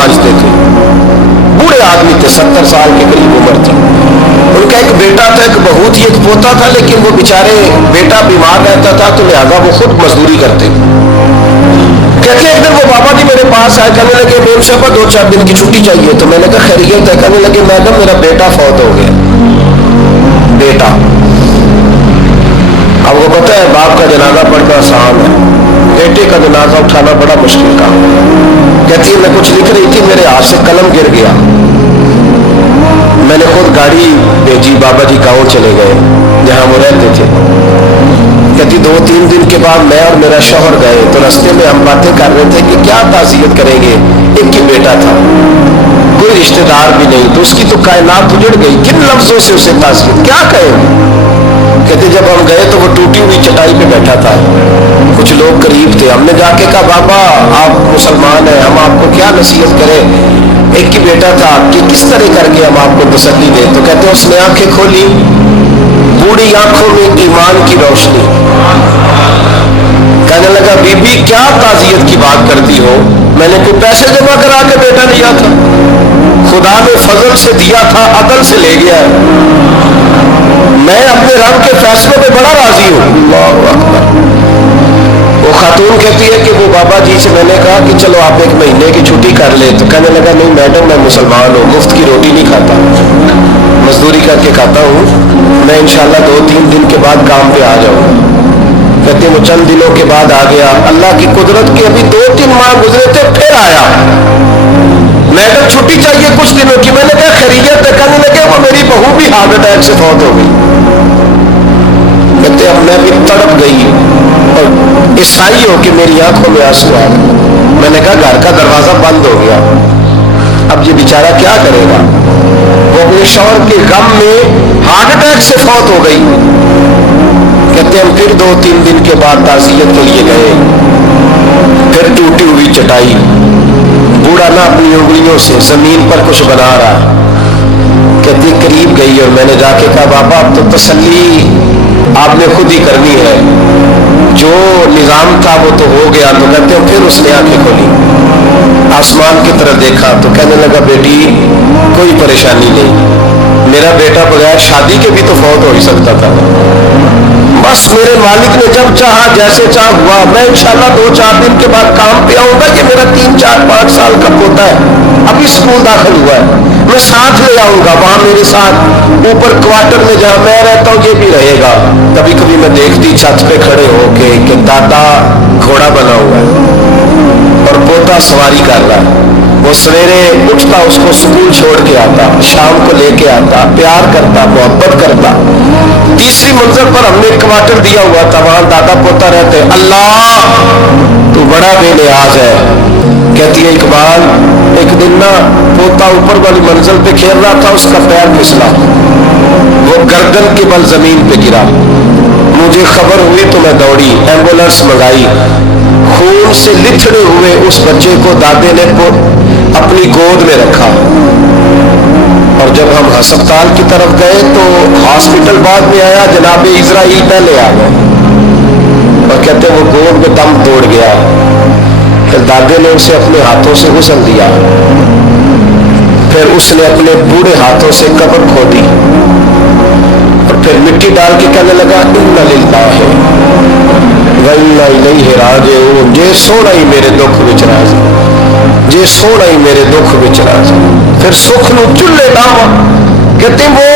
मांझते थे, बूढ़े आदमी थे, 70 साल के करीब उम्र थी। उनका एक बेटा था, एक बहू थी, एक पोता था, लेकिन वो बेचारे बेटा बीमार रहता था तो लिहाजा वो खुद मजदूरी करते थे। कहते एक दिन वो बाबा जी मेरे पास आए, कहने लगे मेम साहब 2-4 दिन की छुट्टी चाहिए। तो मैंने कहा खैरियत है? कहने लगे मैडम मेरा बेटा फौत हो गया। बेटा, अब वो पता है बाप का जनाजा पढ़ना आसान है, बेटे का जनाजा उठाना बड़ा मुश्किल काम। कहती है मैं कुछ लिख रही थी, मेरे हाथ से कलम गिर गया, मैंने खुद गाड़ी भेजी, बाबा जी गाँव चले गए जहाँ वो रहते थे। कहती 2-3 दिन के बाद मैं और मेरा शौहर गए तो रास्ते में हम बातें कर रहे थे कि क्या ताज़ियत करेंगे, एक ही बेटा था, कोई रिश्तेदार भी नहीं, तो उसकी तो कायनात उजड़ गई, किन लफ्जों से उसे ताज़ियत क्या कहें। कहते जब हम गए तो वो टूटी हुई चटाई पे बैठा था, कुछ लोग करीब थे, हमने जाके कहा बाबा आप मुसलमान हैं, हम आपको क्या नसीहत करें, एक ही बेटा था कि किस तरह करके हम आपको तसल्ली दें। तो कहते उसने आंखें खोली, बूढ़ी आंखों में ईमान की रोशनी, कहने लगा बीबी क्या ताज़ियत की बात करती हो, मैंने कोई पैसे जमा करा के बेटा लिया था, खुदा ने फजल से दिया था, अदल से ले गया है, मैं अपने रब के फैसलों में बड़ा राजी हूं। अल्लाहु अकबर। वो खातून कहती है कि वो बाबा जी से मैंने कहा कि चलो आप 1 महीने की छुट्टी कर ले, तो कहने लगा नहीं मैडम मैं मुसलमान हूँ, मुफ्त की रोटी नहीं खाता, मजदूरी करके खाता हूँ, मैं इंशाल्लाह 2-3 दिन के बाद काम पे आ जाऊंगा। कहते वो चंद दिनों के बाद आ गया, अल्लाह की कुदरत के अभी 2-3 माह गुजरे थे फिर आया, मैडम छुट्टी चाहिए कुछ दिनों की, मैंने कहा खैरियत है? कहने लगे वो मेरी बहू भी हार्ट अटैक से फौत हो गई। कहते अब मैं भी तड़प गई और ईसाई हो कि मेरी आंखों में आंसू आ गए। मैंने कहा घर का दरवाजा बंद हो गया, अब ये बेचारा क्या करेगा। वो अपने शौहर के गम में हार्ट अटैक से फौत हो गई। कहते हम फिर 2-3 दिन के बाद ताज़ियत के लिए गए, फिर टूटी हुई चटाई, बूढ़ा ना अपनी उंगलियों से जमीन पर कुछ बना रहा। कहती करीब गई और मैंने जाके कहा बाबा अब तो तसल्ली आपने खुद ही करनी है, जो निजाम था वो तो हो गया। तो कहते हैं फिर उसने आंखें खोली, आसमान की तरफ देखा तो कहने लगा बेटी कोई परेशानी नहीं, मेरा बेटा बगैर शादी के भी तो फौत हो ही सकता था, बस मेरे मालिक ने जब चाहा जैसे चाह हुआ, मैं इंशाल्लाह 2-4 दिन के बाद काम पे आऊंगा। ये मेरा 3-4-5 साल का पोता है, अभी स्कूल दाखिल हुआ है, मैं साथ ले आऊंगा, वहां मेरे साथ ऊपर क्वार्टर में जहां मैं रहता हूँ ये भी रहेगा। कभी कभी मैं देखती छत पे खड़े होके कि दादा घोड़ा बना हुआ है और पोता सवारी कर रहा है, वो सवेरे उठता उसको स्कूल छोड़ के आता, शाम को लेके आता, प्यार करता, मोहब्बत करता। तीसरी मंजिल पर हमने क्वार्टर दिया हुआ था, वहां दादा पोता रहते। अल्लाह तू बड़ा बेनियाज है। कहती है इकबाल एक दिन ना पोता ऊपर वाली मंजिल पे खेल रहा था, उसका पैर फिसला, वो गर्दन के बल जमीन पे गिरा, मुझे खबर हुई तो मैं दौड़ी, एम्बुलेंस मंगाई, खून से लिथड़े हुए उस बच्चे को दादे ने अपनी गोद में रखा। और जब हम अस्पताल की तरफ गए तो हॉस्पिटल बाद में आया, जनाब इजराइल पहले आ गए और कहते वो गोद में दम तोड़ गया। फिर दादे ने उसे अपने हाथों से गुस्ल दिया, फिर उसने अपने बूढ़े हाथों से कब्र खोदी और फिर मिट्टी डाल के कहने लगा इन्ना लिल्लाहि व इन्ना इलैहि राजिऊन, जे सोना ही मेरे दुख विच राज, जे सोना ही मेरे दुख विच राज। फिर सुख नू चुल्ले डावा। कहते वो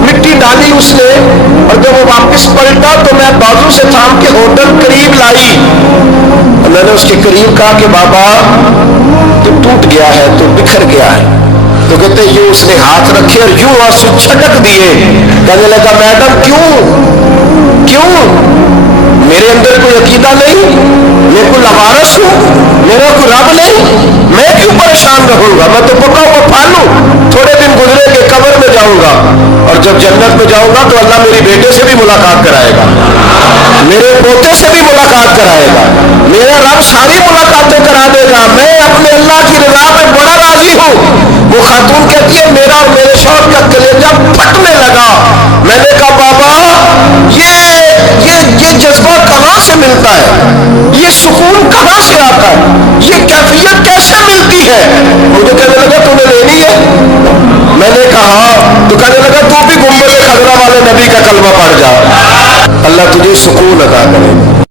मिट्टी डाली उसने और जब वो वापस पलटा तो मैं बाजू से थाम के होटल करीब लाई और मैंने उसके करीब कहा कि बाबा तू टूट गया है, तू बिखर गया है। तो कहते यूं उसने हाथ रखे और यूं आंसू छटक दिए। कहने लगा मैडम क्यों क्यों, मेरे अंदर कोई अकीदा नहीं, मैं कोई लवारस हूं, मेरा कोई रब नहीं, मैं क्यों परेशान रहूंगा, मैं तो पका हुआ पालू, थोड़े दिन गुजरे के कब्र में जाऊंगा और जब जन्नत में जाऊंगा तो अल्लाह मेरी बेटे से भी मुलाकात कराएगा, मेरे पोते से भी मुलाकात कराएगा, मेरा रब सारी मुलाकातें करा देगा, मैं अपने अल्लाह की रज़ा में बड़ा राजी हूं। वो खातून कहती है मेरा और मेरे शौहर का कलेजा फटने लगा। मैंने कहा बाबा ये जज्बा कहां से मिलता है, ये सुकून कहां से आता है, ये कैफियत कैसे मिलती है। کلمہ پڑھ جا, اللہ تجھے سکون عطا کرے.